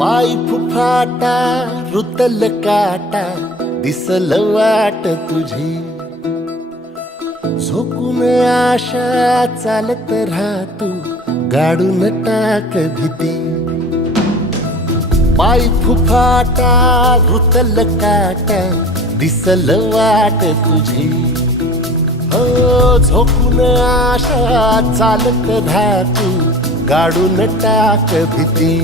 पाय फुफाटा रुतल काटा दिसल वाट तुझी झोकून आशा चालत राहतू गाडून टाक भीती पाय फुफाटा रुतल काटा दिसल वाट तुझी हो झोकून आशा चालत राहतू गाडून टाक भीती